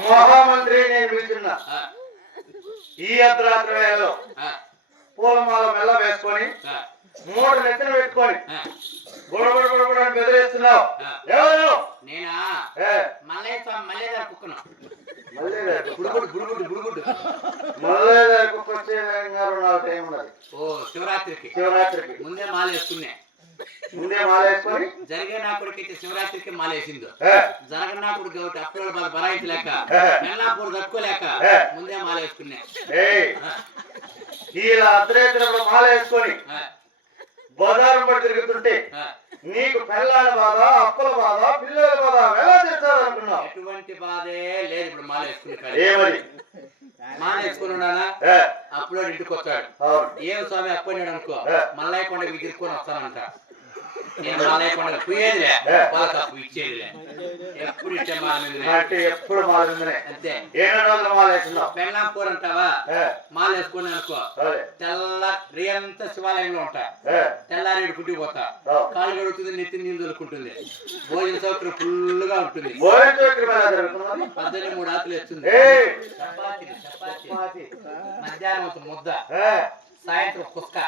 మహామంత్రి నేను ఆ, ఈ అర్ధరాత్రి వేళలో పూలమాల మెల్ల వేసుకొని మూడు నెత్తిన పెట్టుకొని ఆ. గుడ గుడ గుడ గుడ అని బెదిరిస్తున్నావు. ఆ. ఎవరు? నేనా? మల్లయ్య స్వామి మల్లయ్య గారు కుక్కను. కుక్క. వచ్చే గారు నాకు టైం ఉన్నది ఓ శివరాత్రికి. శివరాత్రికి. ముందే మాల వేసుకునే ముందే మాల వేసుకొని జరిగే నా కొడుకైతే శివరాత్రికి మాల వేసిందో ఏ, జరగని నా కొడుకు కాబట్టి అప్పుడు బరాయించలేక. మెల్లాపూర్ తట్టుకోలేక. ముందే మాల వేసుకునే ఏయ్. ఇలా అర్ధరేత్రంలో మాల వేసుకొని బజారం పడి తిరుగుతుంటే. నీకు పెళ్ళాల బాధ అప్పుల బాధ పిల్లల బాధ ఎలా తెచ్చాలనుకున్నావు ఎటువంటి బాధే లేదు ఇప్పుడు మాల వేసుకునే కాడ. ఏమని ఏ, అప్పుడు ఇంటికి వస్తాడు ఏం స్వామి అప్పన్నాడు అనుకో. మల్లయ్య కొండకి తిరుక్కొని వస్తానంట. అంటే ఎప్పుడు మాల ఉందనే అంతే. ఏడు రోజులు మాల వేసుకున్నావు బెంగళాంపూర్ అంటావా? ఏ, మాల వేసుకుని అనుకో తెల్ల రేంతా శివాలయంలో ఉంటా. తెల్లారేడు కుట్టి పోతా. కాలు కడుగుతుంది నెత్తి నీళ్ళు దొరుకుంటుంది భోజన సౌకర్యం ఫుల్గా ఉంటుంది పద్దెనిమిది మూడు ఆకులు వేస్తుంది. మధ్యాహ్నం ముద్ద. సాయంత్రం కుక్క.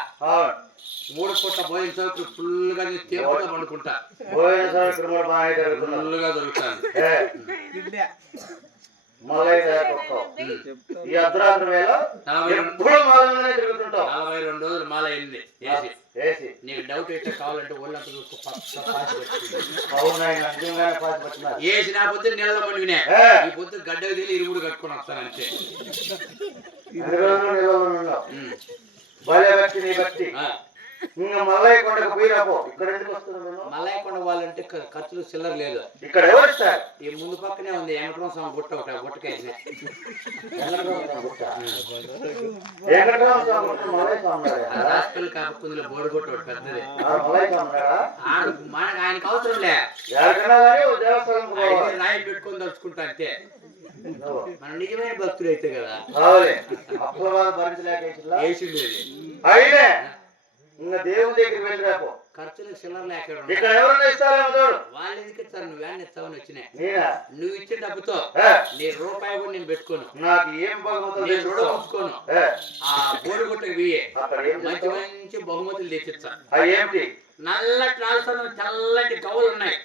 మూడు పూట భోజన సౌకర్యం ఫుల్గా తేపుగా పండుకుంటా. భోజన జరుగుతున్నది ఫుల్గా దొరుకుతాను. ఈ అర్ధరాత్రి వేళ నలభై రెండు. ఎప్పుడు మాల మీదనే తిరుగుతుంటావు. నలభై రెండు రోజులు మాల అయింది వేసి వేసి నీకు డౌట్ అయితే కావాలంటే ఒళ్ళంతా చూసుకో నా పొద్దు నీళ్ళ పండుగనే. ఈ పొద్దు గడ్డకు తెలియ ఇరుముడు కట్టుకొని వస్తాను నీ. ఇంకా మల్లయ్య కొండకు ఇక్కడ ఎందుకు మల్లయ్య కొండ వాళ్ళంటే ఖ- ఖర్చులు చిల్లర లేదు. ఇక్కడ ఎవరు ఇస్తారు ఈ ముందు పక్కనే ఉంది వెంకటరామ స్వామి గుట్ట ఒకటి గుట్టకేసి వెంకటరామ స్వామి గుట్ట. మల్లయ్య స్వామి ఉన్నాడా? రాష్ట్రాలు కాకుందిలో బోడు గుట్ట ఒకటి పెద్దది. మల్లయ్య స్వామి ఆయనకు అవసరం లే. రాయి పెట్టుకొని తలుచుకుంటా అంతే. మన నిజమైన భక్తులు అయితే కదా. ఇంకా దేవుని దగ్గరికి వెళ్ళిరాపో ఖర్చులకు చిల్లర లేక ఇక్కడ ఎవరైనా ఇస్తారేమో చూడు. వాళ్ళు ఎందుకు ఇస్తారు నువ్వు వ్యాన్ ఇస్తావని వచ్చినాయి. నువ్వు ఇచ్చే డబ్బుతో నీ రూపాయి కూడా నేను పెట్టుకోను. నాకు ఏం. ఉంచుకోను ఏ, ఆ బోడు గుట్టకి ఏం మంచి? మంచి బహుమతులు తెచ్చిస్తా. అవి ఏమిటి నల్లటి నాలుగు తెల్లటి గవ్వలు ఉన్నాయి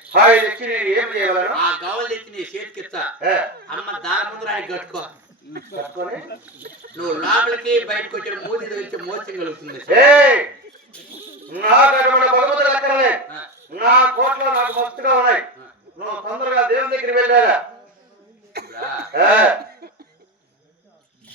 ఏం చేయగలను? ఆ గవ్వలు తెచ్చి నీ చేతికి ఇస్తా. ఏ, అమ్మ దాని ముందు రాని కట్టుకో. నువ్వు లోపలికి బయటకు వచ్చిన మూతి తెచ్చి మోసం కలుగుతుంది నా కోట్లో నాకు మస్తుగా ఉన్నాయి. నువ్వు తొందరగా దేవుని దగ్గరికి వెళ్ళారా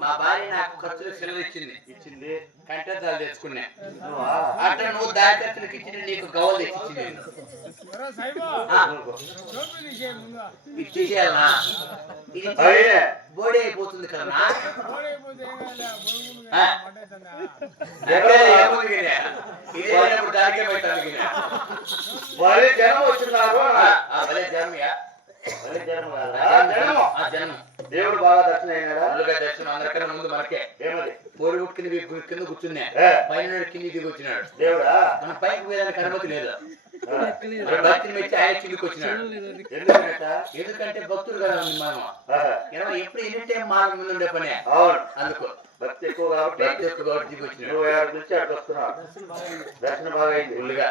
మా భార్య నాకు ఖర్చులు సెలవు ఇచ్చింది. ఇచ్చింది. కంటెద్దాలు తెచ్చుకున్నా? అట్లా నువ్వు? దారి ఖర్చులకు ఇచ్చింది నీకు నేను. ఆ, ఇచ్చేసేయాలనా ఇది బోడీ అయిపోతుంది కదా ఇది జనం వచ్చినారు. జనం? జనము. ఆ జన్మ. దేవుడు బాగా దర్శనం ముందుగా దర్శనం అందరికన్నా ముందు మనకే. ఏమది? పోరు కింద కింద కూర్చున్నా. పైన కింద దిగి వచ్చినాడు దేవుడా? మనం పైకి పోయేదానికి అనుమతి లేదు. భక్తిని మెచ్చి ఆయన చిల్లుకి వచ్చినాడు. ఎందుకంట ఎందుకంటే భక్తుడు కదా మనం. ఇరవై ఎప్పుడు ఎన్ని టైం మార్గం ముందు ఉండే పని. అవును. అందుకు. భక్తి ఎక్కువ కాబట్టి భక్తి యొక్క గౌరవ దిగి వచ్చినాడు నువ్వు ఏడు నుంచి అటు వస్తున్నావు? దర్శనం బాగా అయింది. ఫుల్గా.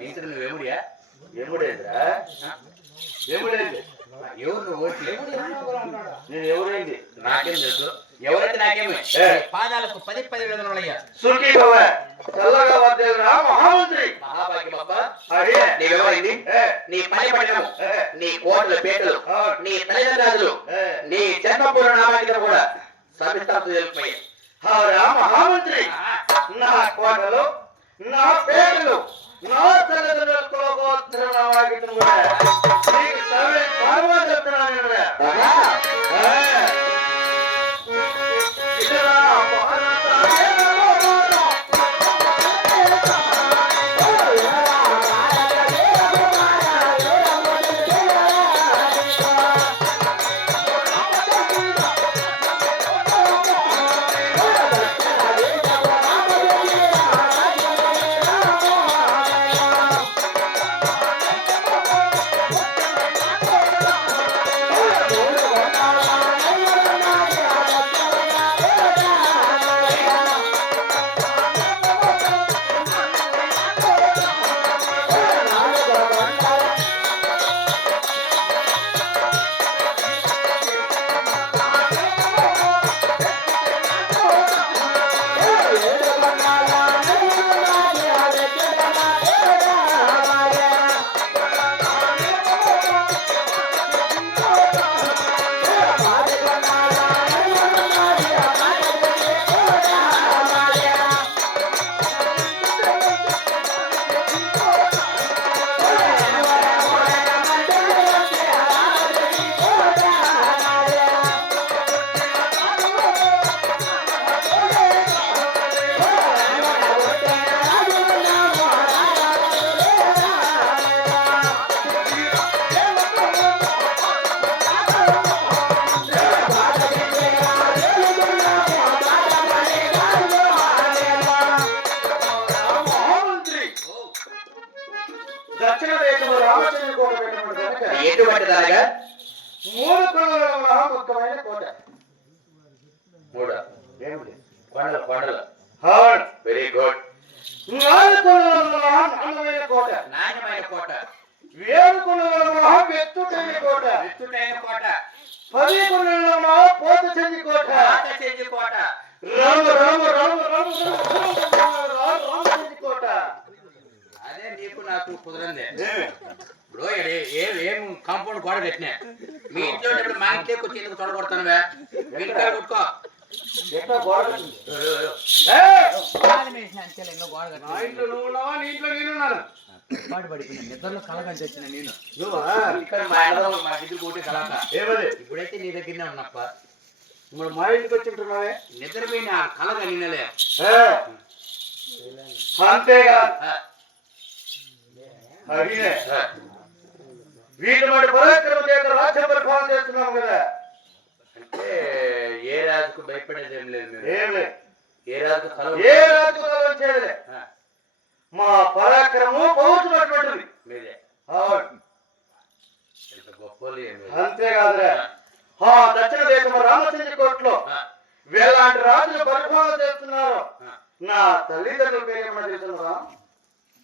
ఇంత నువ్వేముడియా ఎముడేంద్రా ఎముడేంది ఎవరు ఓట్లే నేను ఎవరైంది నాకేం తెలుసు ఎవరైతే నాకేమి. పాదాలకు పది పది వేదనలయ్యా. సుఖీ భవ చల్లగా మహామంత్రి. నీ పని ఏ, నీ కోటల పేటలు తల్లిదండ్రులు కూడా మహామంత్రి. నా కోటలు నా పేర్లు నా తల్లిదండ్రుల కులగోత్రం నా వాకిటం కూడా నీకు కనుక ఎటువంటి దాగా మూడు కొండల మహాముఖ్యమైన కోట మూడు కొండలు కొండలు వెరీ గుడ్ నాలుగు కొండల అందమైన కోట నాణ్యమైన కోట ఏడు కొండల మహా ఎత్తుటైన కోట విస్తుటైన కోట పది కొండల మహా పోత చెంది కోట పాత చెంది కోట రామ రామ రామ రామ రామ రామచంద్ర కోట అదే నీకు నాకు కుదరంది? ఇప్పుడు ఏ- కాంపౌండ్ గోడ కట్టినా? మీ ఇంట్లో ఉన్నప్పుడు మా ఇంట్లోకి వచ్చి ఎందుకు తొడగొడతానువే. ఇంట్లో కొట్టుకో. ఇంట్లో ఇంట్లో పాటు పడిపోయినా. నిద్రలో కలగని తెచ్చిన నేను. మా ఇంట్లో ఇంటికి కలాక. ఏమది? ఇప్పుడైతే నీ దగ్గరనే ఉన్నప్ప. ఇప్పుడు మా ఇంటికి వచ్చి ఉంటున్నావే? నిద్రపోయిన కలగా నిన్నలే! అంతేగా? ఆ. వీటి మరి పరాక్రమ చేత రాజ్య పరిపాలన చేస్తున్నాం కదా. అంటే ఏ రాజుకు భయపడేది ఏం లేదు ఏం లేదు. ఏ రాజుకు ఏ రాజుకు చేయలే మా పరాక్రమం పౌరుతున్నటువంటిది లేదు. అంతేకాదురా ఆ. దక్షిణ దేశం రామచంద్ర కోటలో వేలాంటి రాజులు పరిపాలన చేస్తున్నారు. నా తల్లిదండ్రుల పేరు ఏమన్నా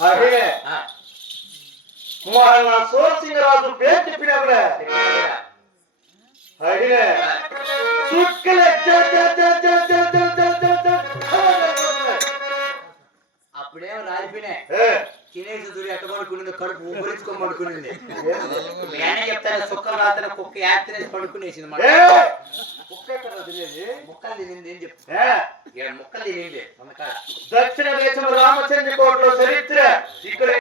అదే కుమారన్న సోసింగరాజు పేరు చెప్పినప్పుడే అడిగే చుక్కలే అప్పుడేం రాలిపోయినాయి తినేసి దూరి ఎట్టబడుకుని కడుపు ఉబ్బరించుకోమనుకునింది ఆయన చెప్తాను రాత్రి కుక్క యాత్ర పడుకునేసింది మాట. కుక్క ఎక్కడ తినేది? ముక్కలు తినింది ఏం! చెప్తా ముక్కలు తినింది. దక్షిణ దేశం రామచంద్ర కోటలో చరిత్ర. ఇక్కడ